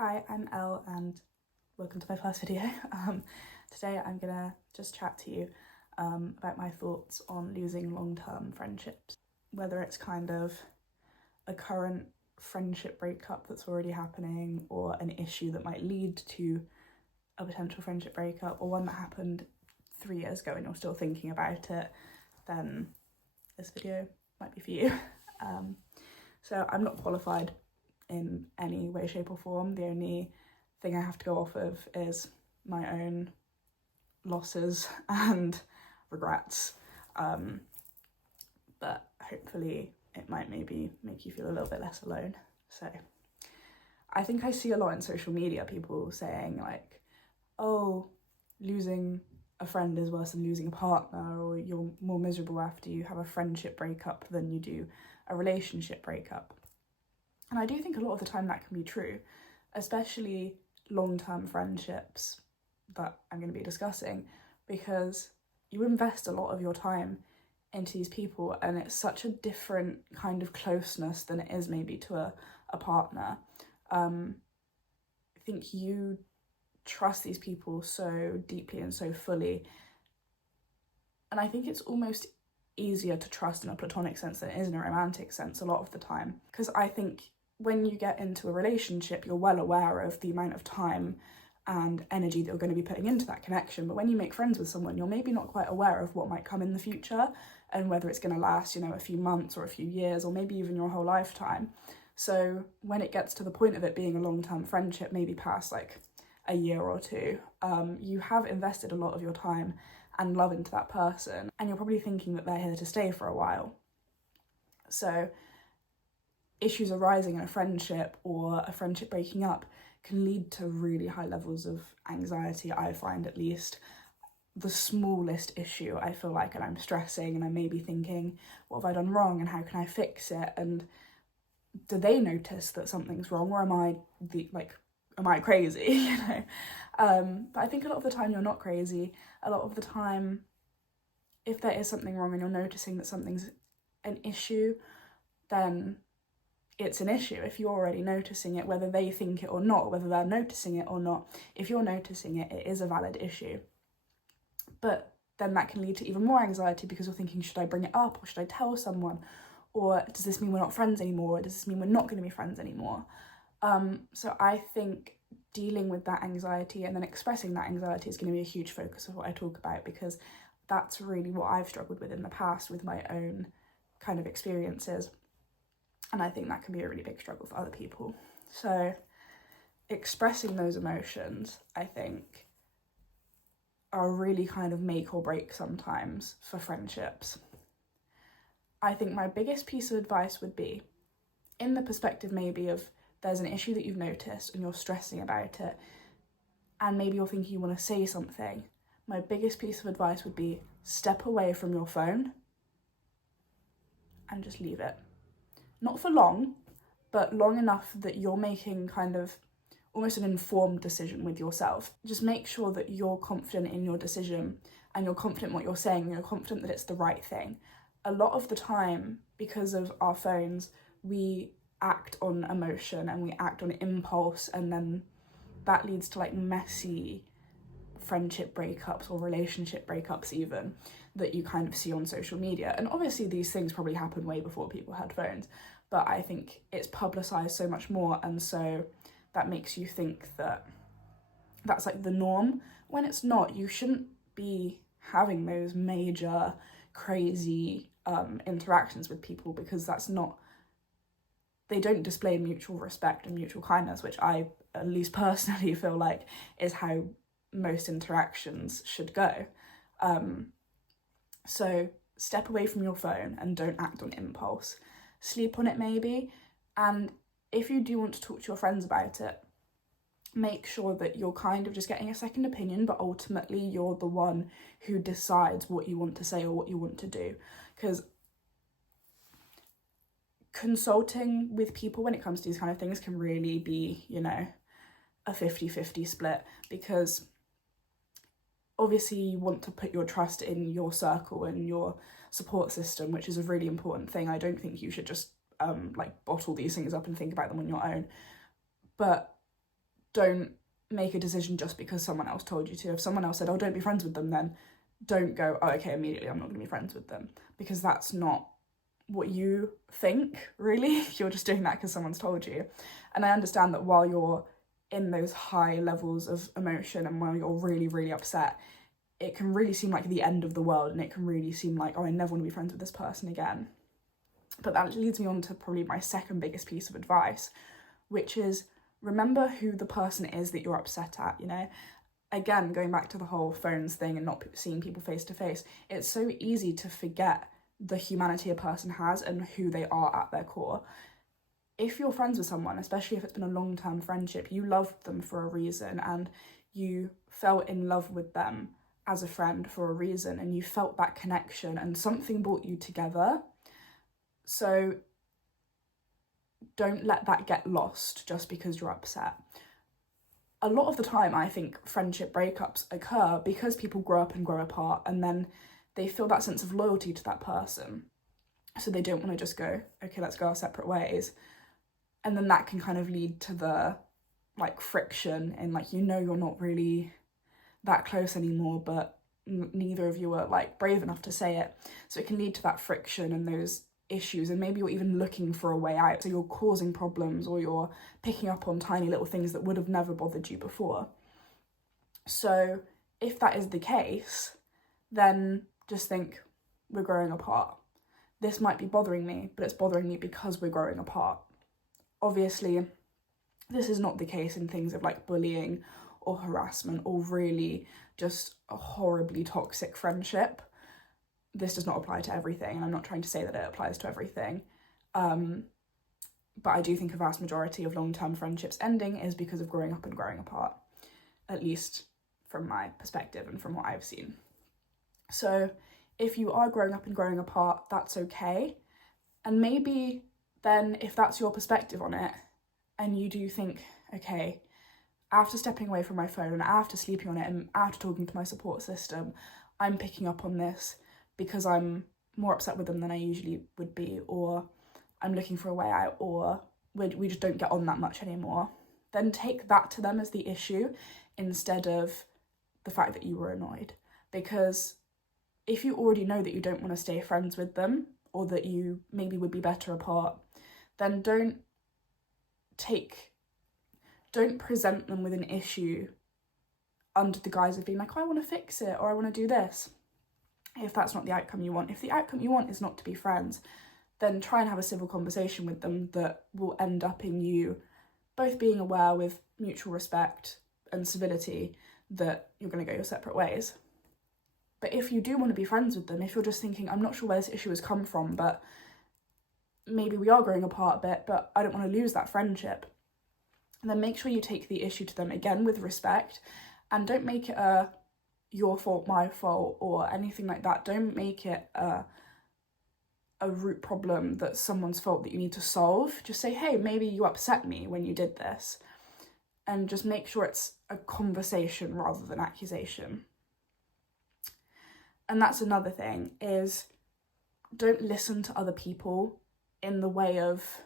Hi, I'm Elle and welcome to my first video. Today I'm gonna just chat to you about my thoughts on losing long-term friendships. Whether it's kind of a current friendship breakup that's already happening, or an issue that might lead to a potential friendship breakup, or one that happened 3 years ago and you're still thinking about it, then this video might be for you. So I'm not qualified in any way, shape or form. The only thing I have to go off of is my own losses and regrets, but hopefully it might maybe make you feel a little bit less alone. So I think I see a lot in social media, people saying like, oh, losing a friend is worse than losing a partner, or you're more miserable after you have a friendship breakup than you do a relationship breakup. And I do think a lot of the time that can be true, especially long-term friendships that I'm going to be discussing, because you invest a lot of your time into these people and it's such a different kind of closeness than it is maybe to a partner. I think you trust these people so deeply and so fully, and I think it's almost easier to trust in a platonic sense than it is in a romantic sense a lot of the time, because I think when you get into a relationship, you're well aware of the amount of time and energy that you're going to be putting into that connection. But when you make friends with someone, you're maybe not quite aware of what might come in the future and whether it's going to last, a few months or a few years or maybe even your whole lifetime. So when it gets to the point of it being a long-term friendship, maybe past like a year or two, you have invested a lot of your time and love into that person, and you're probably thinking that they're here to stay for a while. So issues arising in a friendship or a friendship breaking up can lead to really high levels of anxiety, I find at least. The smallest issue, I feel like, and I'm stressing and I may be thinking, what have I done wrong and how can I fix it? And do they notice that something's wrong, or am I crazy? But I think a lot of the time you're not crazy. A lot of the time, if there is something wrong and you're noticing that something's an issue, then it's an issue. If you're already noticing it, whether they think it or not, whether they're noticing it or not, if you're noticing it, it is a valid issue. But then that can lead to even more anxiety because you're thinking, should I bring it up, or should I tell someone? Or does this mean we're not friends anymore? Or does this mean we're not going to be friends anymore? So I think dealing with that anxiety and then expressing that anxiety is going to be a huge focus of what I talk about, because that's really what I've struggled with in the past with my own kind of experiences. And I think that can be a really big struggle for other people. So expressing those emotions, I think, are really kind of make or break sometimes for friendships. I think my biggest piece of advice would be, in the perspective maybe of there's an issue that you've noticed and you're stressing about it, and maybe you're thinking you want to say something, my biggest piece of advice would be step away from your phone and just leave it. Not for long, but long enough that you're making kind of almost an informed decision with yourself. Just make sure that you're confident in your decision and you're confident in what you're saying and you're confident that it's the right thing. A lot of the time, because of our phones, we act on emotion and we act on impulse, and then that leads to like messy friendship breakups or relationship breakups even that you kind of see on social media. And obviously these things probably happened way before people had phones, but I think it's publicized so much more, and so that makes you think that that's like the norm, when it's not. You shouldn't be having those major crazy interactions with people, because that's not, they don't display mutual respect and mutual kindness, which I at least personally feel like is how most interactions should go. So step away from your phone and don't act on impulse. Sleep on it maybe, and if you do want to talk to your friends about it, make sure that you're kind of just getting a second opinion, but ultimately you're the one who decides what you want to say or what you want to do. Because consulting with people when it comes to these kind of things can really be, a 50-50 split, because obviously you want to put your trust in your circle and your support system, which is a really important thing. I don't think you should just bottle these things up and think about them on your own. But don't make a decision just because someone else told you to. If someone else said, oh, don't be friends with them, then don't go, oh, okay, immediately I'm not going to be friends with them, because that's not what you think, really. You're just doing that because someone's told you. And I understand that while you're in those high levels of emotion and while you're really, really upset, it can really seem like the end of the world, and it can really seem like, oh, I never want to be friends with this person again. But that leads me on to probably my second biggest piece of advice, which is remember who the person is that you're upset at, you know? Again, going back to the whole phones thing and not seeing people face to face, it's so easy to forget the humanity a person has and who they are at their core. If you're friends with someone, especially if it's been a long-term friendship, you loved them for a reason and you fell in love with them as a friend for a reason, and you felt that connection and something brought you together. So don't let that get lost just because you're upset. A lot of the time, I think friendship breakups occur because people grow up and grow apart, and then they feel that sense of loyalty to that person. So they don't want to just go, okay, let's go our separate ways. And then that can kind of lead to the like friction and like, you know, you're not really that close anymore, but neither of you are like brave enough to say it. So it can lead to that friction and those issues, and maybe you're even looking for a way out. So you're causing problems, or you're picking up on tiny little things that would have never bothered you before. So if that is the case, then just think, we're growing apart. This might be bothering me, but it's bothering me because we're growing apart. Obviously, this is not the case in things of like bullying or harassment or really just a horribly toxic friendship. This does not apply to everything, and I'm not trying to say that it applies to everything. But I do think a vast majority of long-term friendships ending is because of growing up and growing apart, at least from my perspective and from what I've seen. So if you are growing up and growing apart, that's okay. And maybe then if that's your perspective on it, and you do think, okay, after stepping away from my phone, after sleeping on it, and after talking to my support system, I'm picking up on this because I'm more upset with them than I usually would be, or I'm looking for a way out, or we just don't get on that much anymore, then take that to them as the issue instead of the fact that you were annoyed. Because if you already know that you don't want to stay friends with them, or that you maybe would be better apart, then don't present them with an issue under the guise of being like, oh, I want to fix it, or I want to do this, if that's not the outcome you want. If the outcome you want is not to be friends, then try and have a civil conversation with them that will end up in you both being aware with mutual respect and civility that you're going to go your separate ways. But if you do want to be friends with them, if you're just thinking, I'm not sure where this issue has come from, but maybe we are growing apart a bit, but I don't want to lose that friendship, then make sure you take the issue to them again with respect, and don't make it a your fault, my fault, or anything like that. Don't make it a root problem that's someone's fault that you need to solve. Just say, hey, maybe you upset me when you did this, and just make sure it's a conversation rather than accusation. And that's another thing, is don't listen to other people in the way of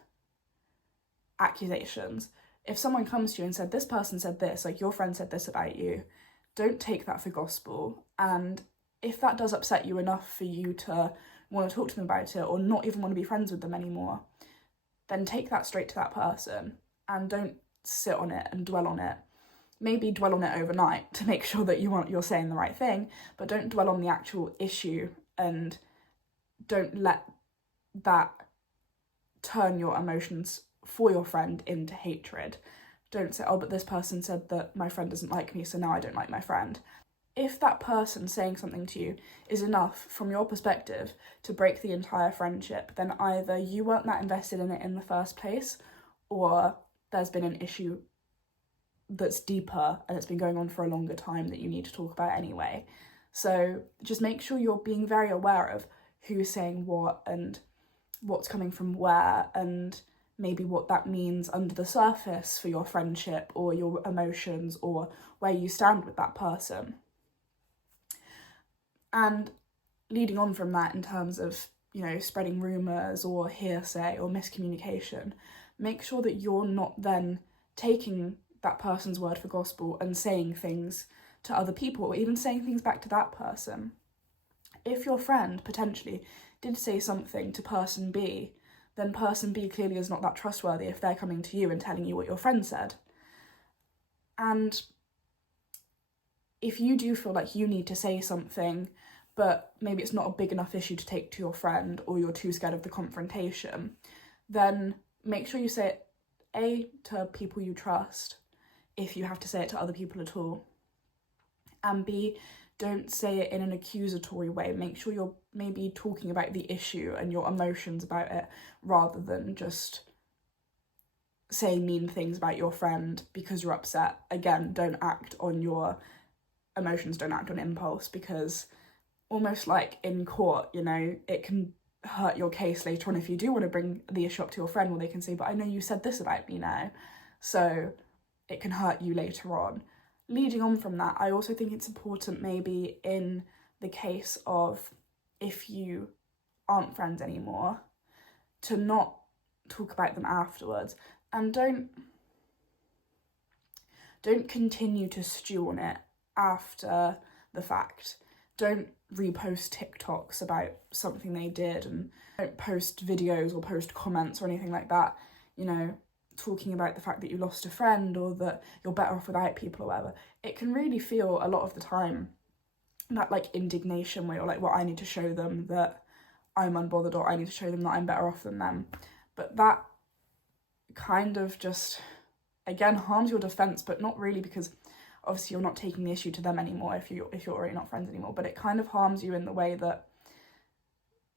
accusations. If someone comes to you and said, this person said this, like your friend said this about you, don't take that for gospel. And if that does upset you enough for you to want to talk to them about it, or not even want to be friends with them anymore, then take that straight to that person and don't sit on it and dwell on it. Maybe dwell on it overnight to make sure that you're saying the right thing, but don't dwell on the actual issue, and don't let that turn your emotions for your friend into hatred. Don't say, oh, but this person said that my friend doesn't like me, so now I don't like my friend. If that person saying something to you is enough from your perspective to break the entire friendship, then either you weren't that invested in it in the first place, or there's been an issue that's deeper and it's been going on for a longer time that you need to talk about anyway. So just make sure you're being very aware of who's saying what and what's coming from where, and maybe what that means under the surface for your friendship or your emotions or where you stand with that person. And leading on from that, in terms of, spreading rumours or hearsay or miscommunication, make sure that you're not then taking that person's word for gospel and saying things to other people, or even saying things back to that person. If your friend potentially did say something to person B, then person B clearly is not that trustworthy if they're coming to you and telling you what your friend said. And if you do feel like you need to say something, but maybe it's not a big enough issue to take to your friend, or you're too scared of the confrontation, then make sure you say it, A, to people you trust, if you have to say it to other people at all, and B, don't say it in an accusatory way. Make sure you're maybe talking about the issue and your emotions about it, rather than just saying mean things about your friend because you're upset. Again, don't act on your emotions, don't act on impulse, because almost like in court, you know, it can hurt your case later on if you do want to bring the issue up to your friend, where they can say, but I know you said this about me now, so it can hurt you later on. Leading on from that, I also think it's important, maybe in the case of if you aren't friends anymore, to not talk about them afterwards, and don't continue to stew on it after the fact. Don't repost TikToks about something they did, and don't post videos or post comments or anything like that, you know, talking about the fact that you lost a friend or that you're better off without people or whatever. It can really feel a lot of the time that like indignation where you're like, well, I need to show them that I'm unbothered, or I need to show them that I'm better off than them. But that kind of just, again, harms your defense, but not really, because obviously you're not taking the issue to them anymore if you're already not friends anymore, but it kind of harms you in the way that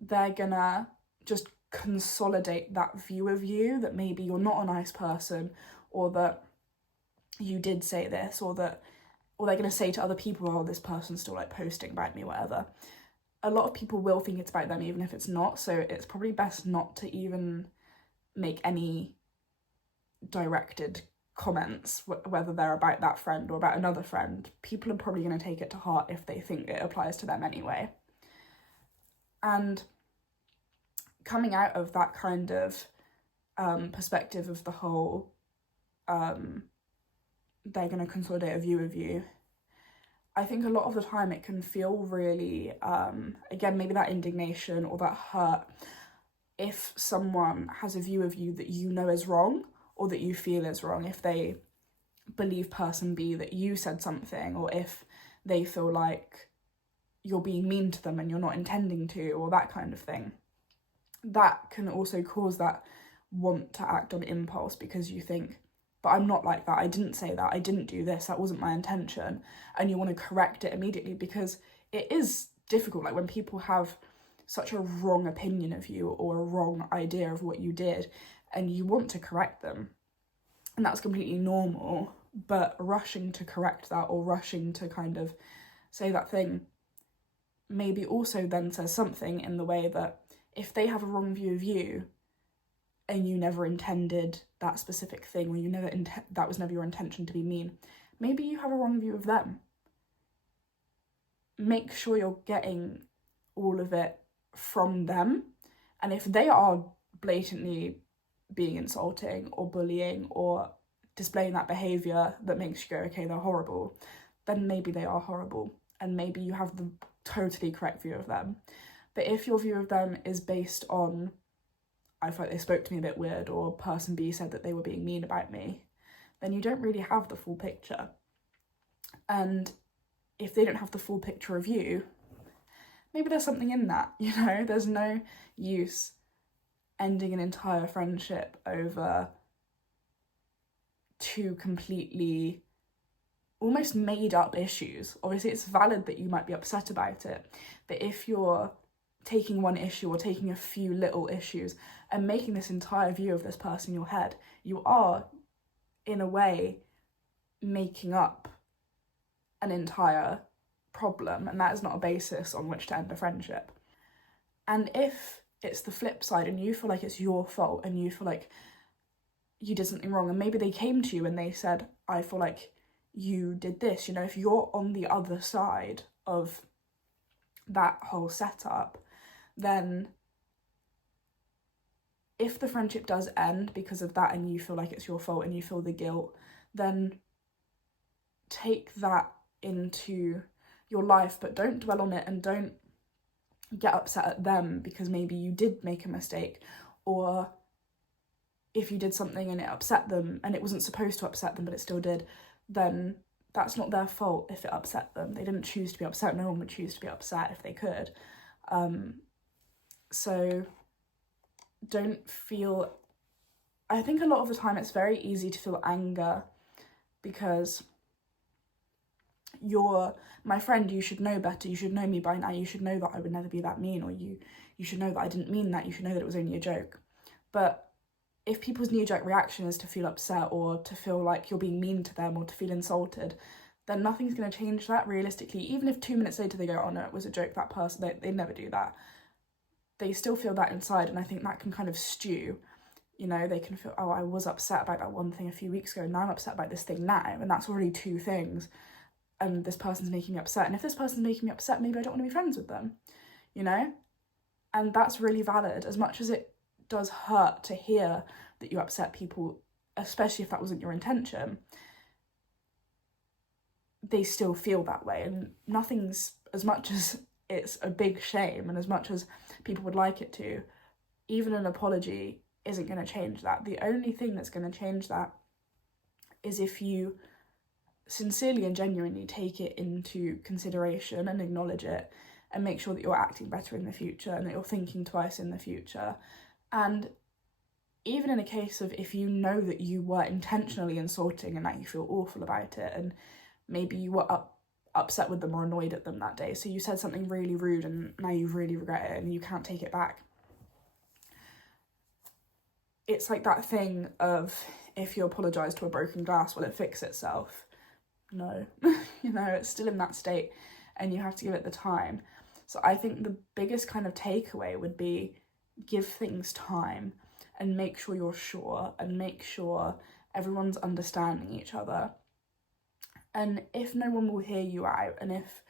they're gonna just consolidate that view of you, that maybe you're not a nice person, or that you did say this, or they're gonna say to other people, oh, this person's still like posting about me, whatever. A lot of people will think it's about them even if it's not, so it's probably best not to even make any directed comments, whether they're about that friend or about another friend. People are probably going to take it to heart if they think it applies to them anyway. And coming out of that kind of perspective of the whole they're going to consolidate a view of you, I think a lot of the time it can feel really, again, maybe that indignation or that hurt if someone has a view of you that you know is wrong, or that you feel is wrong, if they believe person B that you said something, or if they feel like you're being mean to them and you're not intending to, or that kind of thing. That can also cause that want to act on impulse, because you think, but I'm not like that, I didn't say that, I didn't do this, that wasn't my intention, and you want to correct it immediately, because it is difficult, like when people have such a wrong opinion of you or a wrong idea of what you did, and you want to correct them, and that's completely normal, but rushing to correct that, or rushing to kind of say that thing, maybe also then says something in the way that if they have a wrong view of you, and you never intended that specific thing, or you never that was never your intention to be mean, maybe you have a wrong view of them. Make sure you're getting all of it from them, and if they are blatantly being insulting or bullying or displaying that behaviour that makes you go, okay, they're horrible, then maybe they are horrible, and maybe you have the totally correct view of them. But if your view of them is based on, I felt they spoke to me a bit weird, or person B said that they were being mean about me, then you don't really have the full picture. And if they don't have the full picture of you, maybe there's something in that, you know? There's no use ending an entire friendship over two completely almost made up issues. Obviously it's valid that you might be upset about it, but if you're taking one issue or taking a few little issues and making this entire view of this person in your head, you are in a way making up an entire problem, and that is not a basis on which to end a friendship. And if it's the flip side and you feel like it's your fault and you feel like you did something wrong, and maybe they came to you and they said, I feel like you did this, you know, if you're on the other side of that whole setup, then if the friendship does end because of that and you feel like it's your fault and you feel the guilt, then take that into your life, but don't dwell on it, and don't get upset at them because maybe you did make a mistake, or if you did something and it upset them and it wasn't supposed to upset them but it still did, then that's not their fault if it upset them. They didn't choose to be upset. No one would choose to be upset if they could. So don't feel... I think a lot of the time it's very easy to feel anger because you're my friend, you should know better, you should know me by now, you should know that I would never be that mean, or you should know that I didn't mean that, you should know that it was only a joke. But if people's knee-jerk reaction is to feel upset or to feel like you're being mean to them or to feel insulted, then nothing's going to change that realistically. Even if 2 minutes later they go, oh no, it was a joke, that person, they never do that. They still feel that inside, and I think that can kind of stew. You know, they can feel, oh, I was upset about that one thing a few weeks ago, now I'm upset about this thing now, and that's already two things, and this person's making me upset. And if this person's making me upset, maybe I don't want to be friends with them, you know? And that's really valid. As much as it does hurt to hear that you upset people, especially if that wasn't your intention, they still feel that way. And nothing's, as much as it's a big shame and as much as people would like it to, even an apology isn't going to change that. The only thing that's going to change that is if you sincerely and genuinely take it into consideration and acknowledge it, and make sure that you're acting better in the future and that you're thinking twice in the future. And even in a case of if you know that you were intentionally insulting and that you feel awful about it, and maybe you were upset with them or annoyed at them that day, so you said something really rude and now you really regret it and you can't take it back. It's like that thing of, if you apologise to a broken glass, will it fix itself? No. You know, it's still in that state and you have to give it the time. So I think the biggest kind of takeaway would be, give things time and make sure you're sure, and make sure everyone's understanding each other. And if no one will hear you out, and if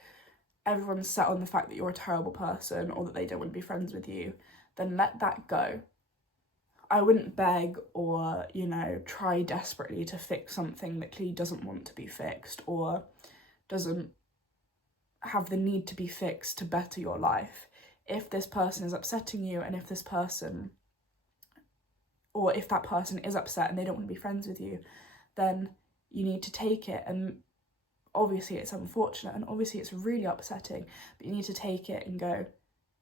everyone's set on the fact that you're a terrible person or that they don't want to be friends with you, then let that go. I wouldn't beg or, you know, try desperately to fix something that clearly doesn't want to be fixed or doesn't have the need to be fixed to better your life. If this person is upsetting you, and if this person, or if that person is upset and they don't want to be friends with you, then you need to take it. And obviously it's unfortunate and obviously it's really upsetting, but you need to take it and go,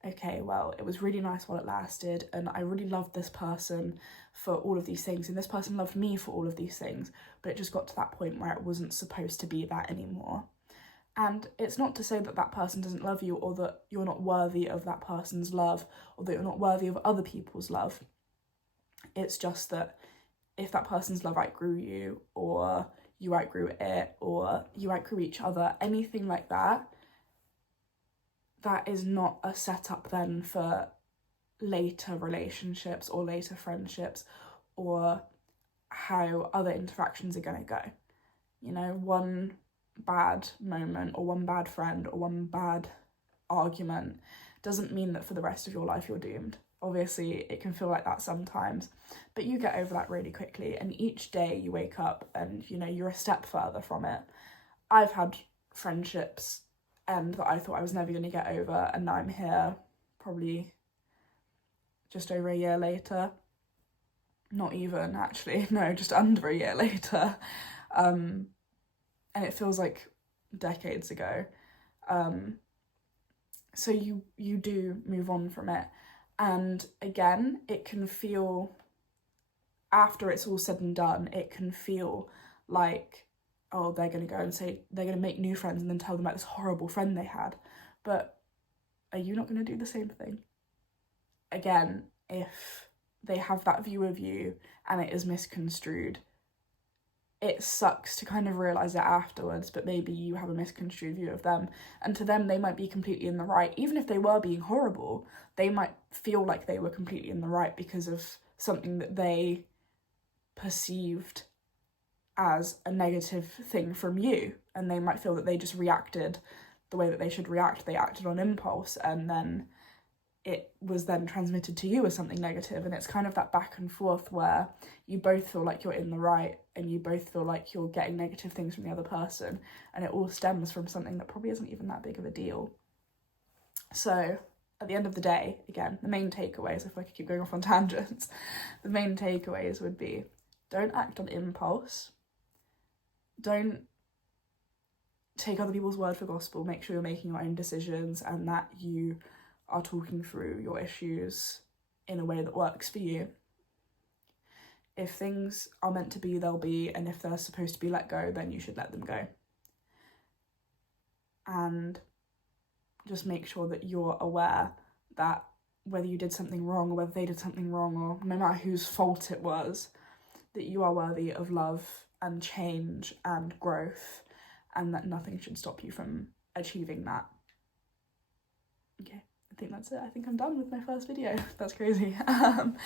okay, well, it was really nice while it lasted, and I really loved this person for all of these things, and this person loved me for all of these things, but it just got to that point where it wasn't supposed to be that anymore. And it's not to say that that person doesn't love you, or that you're not worthy of that person's love, or that you're not worthy of other people's love. It's just that if that person's love outgrew you, or you outgrew it, or you outgrew each other, anything like that, that is not a setup then for later relationships or later friendships, or how other interactions are going to go. You know, one bad moment or one bad friend or one bad argument doesn't mean that for the rest of your life you're doomed. Obviously it can feel like that sometimes, but you get over that really quickly, and each day you wake up and, you know, you're a step further from it. I've had friendships end that I thought I was never going to get over, and now I'm here probably just over a year later. Not even, actually, no, just under a year later. And it feels like decades ago. So you do move on from it. And again, it can feel, after it's all said and done, it can feel like, oh, they're going to go and say, they're going to make new friends and then tell them about this horrible friend they had. But are you not going to do the same thing? Again, if they have that view of you and it is misconstrued, it sucks to kind of realise it afterwards, but maybe you have a misconstrued view of them, and to them they might be completely in the right. Even if they were being horrible, they might feel like they were completely in the right because of something that they perceived as a negative thing from you, and they might feel that they just reacted the way that they should react. They acted on impulse, and then it was then transmitted to you as something negative. And it's kind of that back and forth where you both feel like you're in the right and you both feel like you're getting negative things from the other person, and it all stems from something that probably isn't even that big of a deal. So at the end of the day, again, the main takeaways, if I could keep going off on tangents, the main takeaways would be, don't act on impulse, don't take other people's word for gospel, make sure you're making your own decisions and that you are talking through your issues in a way that works for you. If things are meant to be, they'll be, and if they're supposed to be let go, then you should let them go. And just make sure that you're aware that whether you did something wrong or whether they did something wrong, or no matter whose fault it was, that you are worthy of love and change and growth, and that nothing should stop you from achieving that. Okay, I think that's it. I think I'm done with my first video. That's crazy. I'm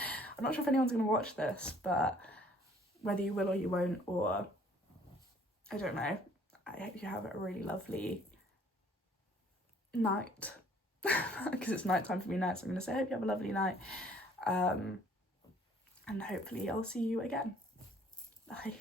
not sure if anyone's going to watch this, but whether you will or you won't, or I don't know, I hope you have a really lovely night, because it's nighttime for me now, so I'm going to say I hope you have a lovely night, and hopefully I'll see you again. Bye.